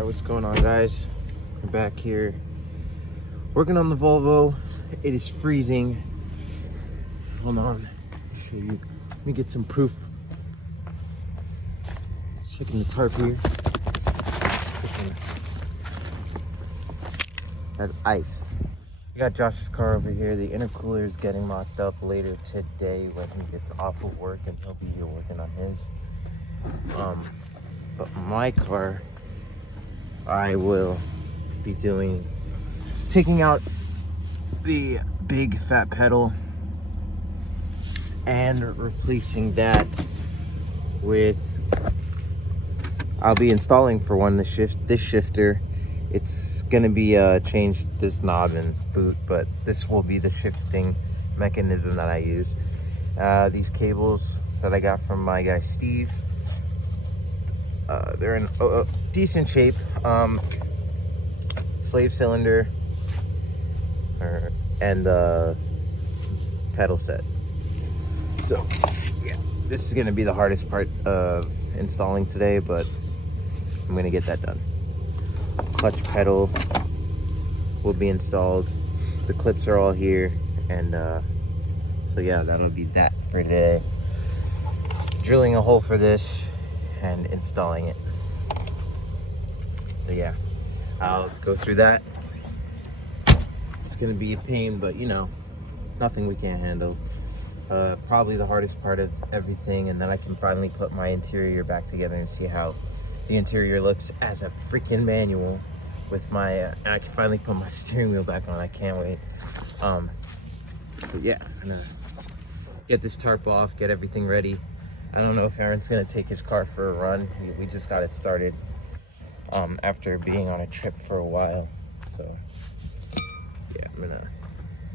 Alright, what's going on, guys? We're back here working on the Volvo. It is freezing. Hold on, I'll show you. Let me get some proof. Checking the tarp here. That's ice. We got Josh's car over here. The intercooler is getting mocked up later today when he gets off of work, and he'll be here working on his. But my car, I will be taking out the big fat pedal and replacing that with, I'll be installing for one this shifter. It's gonna be changed, this knob and boot, but this will be the shifting mechanism that I use. These cables that I got from my guy Steve, they're in decent shape. Slave cylinder and the pedal set. So yeah, this is gonna be the hardest part of installing today, but I'm gonna get that done. Clutch pedal will be installed. The clips are all here, and so yeah, that'll be that for today. Drilling a hole for this and installing it. So yeah, I'll go through that. It's gonna be a pain, but you know, nothing we can't handle. Probably the hardest part of everything, and then I can finally put my interior back together and see how the interior looks as a freaking manual with my, and I can finally put my steering wheel back on. I can't wait. But yeah, I'm gonna get this tarp off, get everything ready. I don't know if Aaron's gonna take his car for a run. We just got it started after being on a trip for a while. So yeah, I'm gonna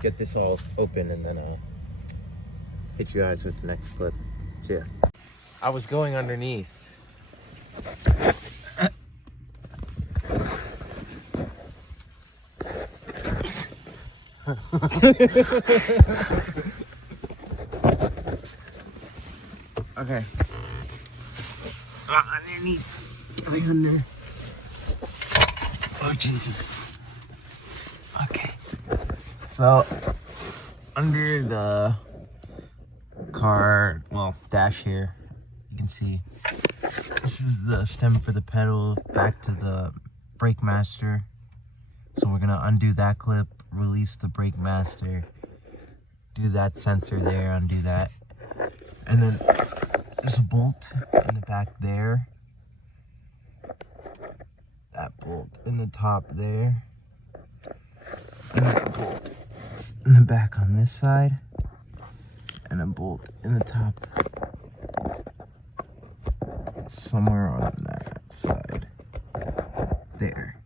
get this all open and then hit you guys with the next clip. So yeah, I was going underneath. Okay. Underneath. Getting under. Oh Jesus. Okay. So under the car, well, dash here, you can see this is the stem for the pedal back to the brake master. So we're gonna undo that clip, release the brake master, do that sensor there, undo that, and then there's a bolt in the back there, that bolt in the top there, and a bolt in the back on this side, and a bolt in the top somewhere on that side there.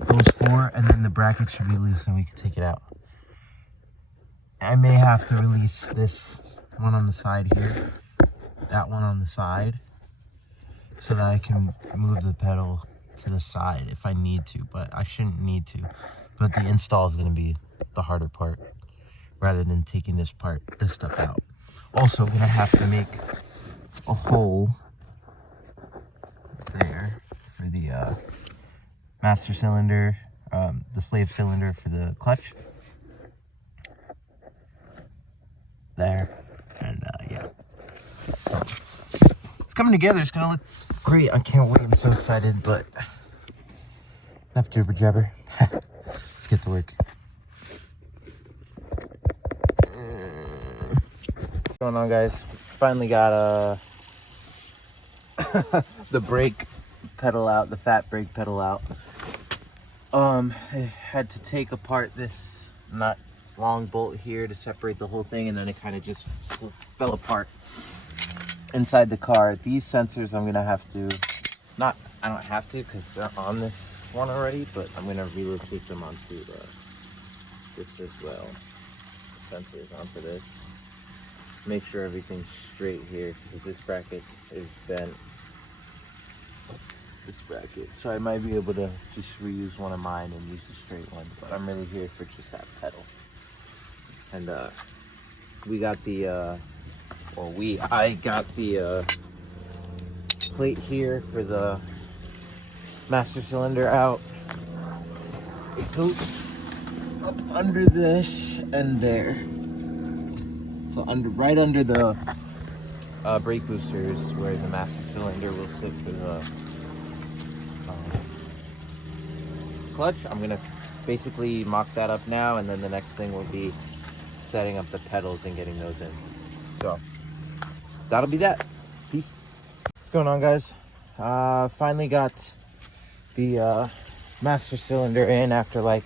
Those four, and then the bracket should be loose and we can take it out. I may have to release this one on the side here, that one on the side, so that I can move the pedal to the side if I need to, but I shouldn't need to. But the install is going to be the harder part, rather than taking this stuff out. Also, I'm going to have to make a hole there for the master cylinder, the slave cylinder for the clutch. There, and yeah. So, it's coming together. It's gonna look great. I can't wait. I'm so excited, but enough jibber jabber. Let's get to work. What's going on, guys? Finally got the brake pedal out, the fat brake pedal out. I had to take apart this nut long bolt here to separate the whole thing, and then it kind of just fell apart inside the car. These sensors I'm gonna have to, I don't have to because they're on this one already, but I'm gonna relocate them onto this as well. Sensors onto this. Make sure everything's straight here because this bracket is bent. This bracket, so I might be able to just reuse one of mine and use the straight one, but I'm really here for just that pedal. And we got the I got the plate here for the master cylinder out. It goes up under this and there. So right under the brake boosters where the master cylinder will sit for the clutch. I'm gonna basically mock that up now, and then the next thing will be setting up the pedals and getting those in. So that'll be that. Peace. What's going on, guys? Finally got the master cylinder in after like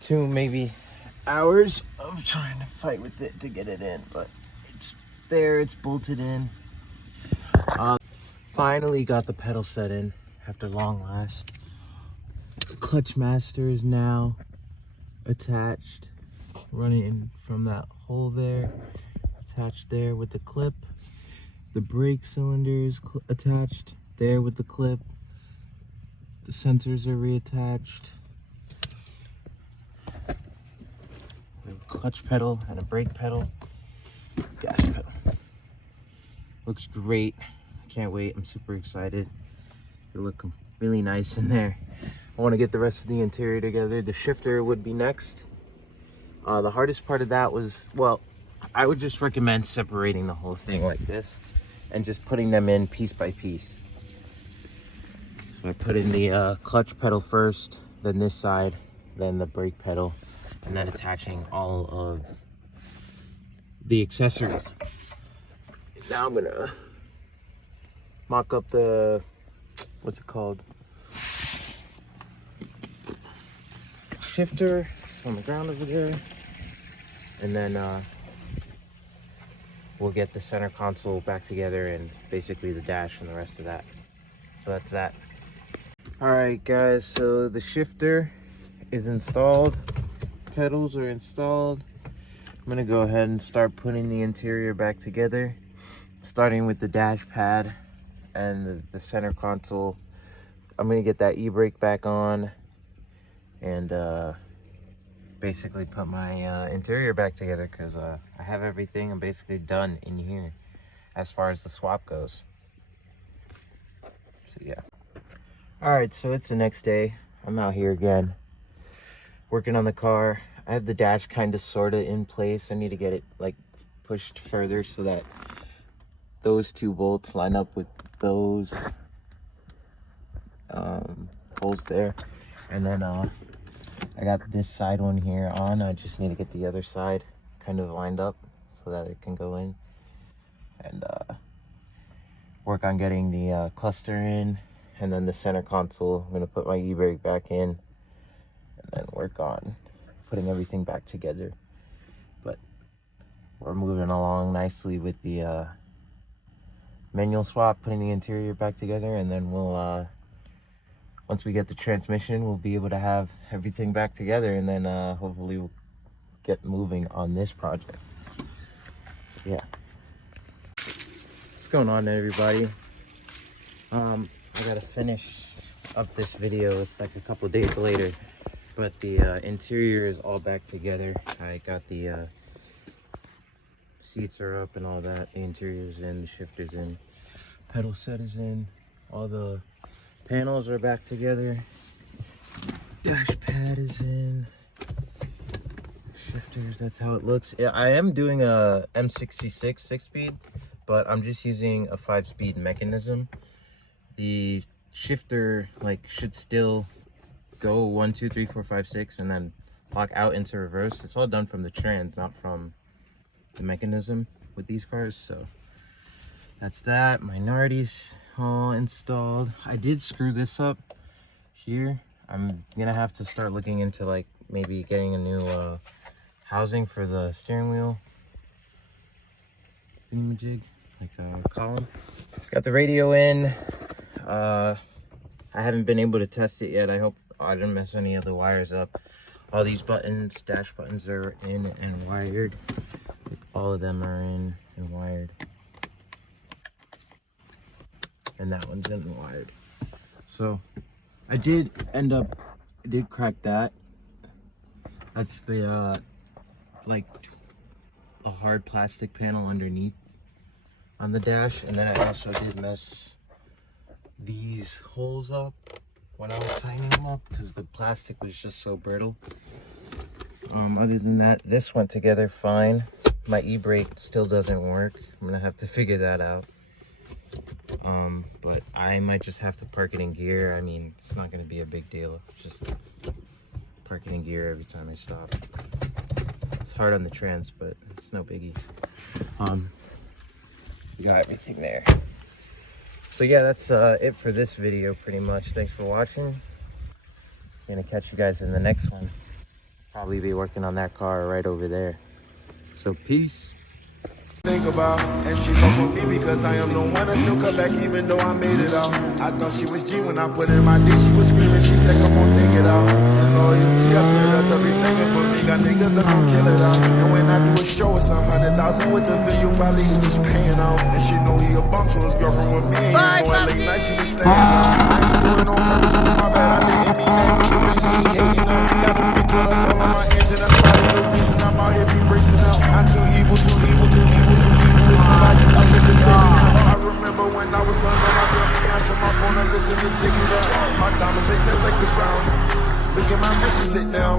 2 maybe hours of trying to fight with it to get it in, but it's there, it's bolted in. Finally got the pedal set in after long last. The clutch master is now attached, running from that hole there, attached there with the clip. The brake cylinder is attached there with the clip. The sensors are reattached. We have a clutch pedal and a brake pedal, gas pedal. Looks great. I can't wait. I'm super excited. They look really nice in there. I want to get the rest of the interior together. The shifter would be next. The hardest part of that was, well, I would just recommend separating the whole thing like this and just putting them in piece by piece. So I put in the clutch pedal first, then this side, then the brake pedal, and then attaching all of the accessories. Now I'm gonna mock up the, what's it called? Shifter on the ground over there. And then we'll get the center console back together and basically the dash and the rest of that. So that's that. All right, guys, so the shifter is installed. Pedals are installed. I'm gonna go ahead and start putting the interior back together, starting with the dash pad and the center console. I'm gonna get that e-brake back on and basically put my interior back together, because I have everything. I'm basically done in here as far as the swap goes. So yeah. All right, so it's the next day. I'm out here again working on the car. I have the dash kind of sort of in place. I need to get it like pushed further so that those 2 bolts line up with those holes there. And then I got this side one here on. I just need to get the other side kind of lined up so that it can go in, and work on getting the cluster in, and then the center console. I'm gonna put my e-brake back in, and then work on putting everything back together. But we're moving along nicely with the manual swap, putting the interior back together, and then we'll once we get the transmission, we'll be able to have everything back together, and then hopefully we'll get moving on this project. So yeah. What's going on, everybody? I gotta finish up this video. It's like a couple days later, but the interior is all back together. I got the seats are up and all that. The interior's in, the shifter's in, pedal set is in, all the panels are back together, dash pad is in, shifters, that's how it looks. I am doing a M66 6-speed, but I'm just using a 5-speed mechanism. The shifter like should still go 1, 2, 3, 4, 5, 6 and then lock out into reverse. It's all done from the trans, not from the mechanism with these cars. So that's that. My Nardi's all installed. I did screw this up here. I'm gonna have to start looking into like maybe getting a new housing for the steering wheel thingamajig, like a column. Got the radio in. I haven't been able to test it yet. I hope I didn't mess any of the wires up. All these buttons, dash buttons, are in and wired. Like all of them are in and wired. And that one's in and wired. So I did crack that. That's the like a hard plastic panel underneath on the dash. And then I also did mess these holes up when I was tightening them up because the plastic was just so brittle. Other than that, this went together fine. My e-brake still doesn't work. I'm gonna have to figure that out. But I might just have to park it in gear. I mean, it's not gonna be a big deal. Just park it in gear every time I stop. It's hard on the trans, but it's no biggie. We got everything there. So yeah, that's it for this video pretty much. Thanks for watching. I'm gonna catch you guys in the next one. Probably be working on that car right over there. So peace. Think about, and she fuck with me because I am the one that still come back even though I made it out. I thought she was G when I put in my dick, she was screaming, she said come on take it out. And loyalty, I swear that's everything, and for me got niggas that gon' kill it out. And when I do a show it's 100,000 with the video, probably just paying out. And she know he a bum, so his girlfriend with me, and you know at late night she was staying out. I ain't doing no purpose, my bad, I didn't mean that, but you can see me hating up. Got them big brothers all on my ends, and that's probably the reason I'm out here be racing out. I'm too evil, too evil, too evil, too evil. It's nobody out there to save me. I remember when I was under my girl, me answer my phone and listen to take it out. My diamonds ain't that's like this round. Look at my wrist is lit now.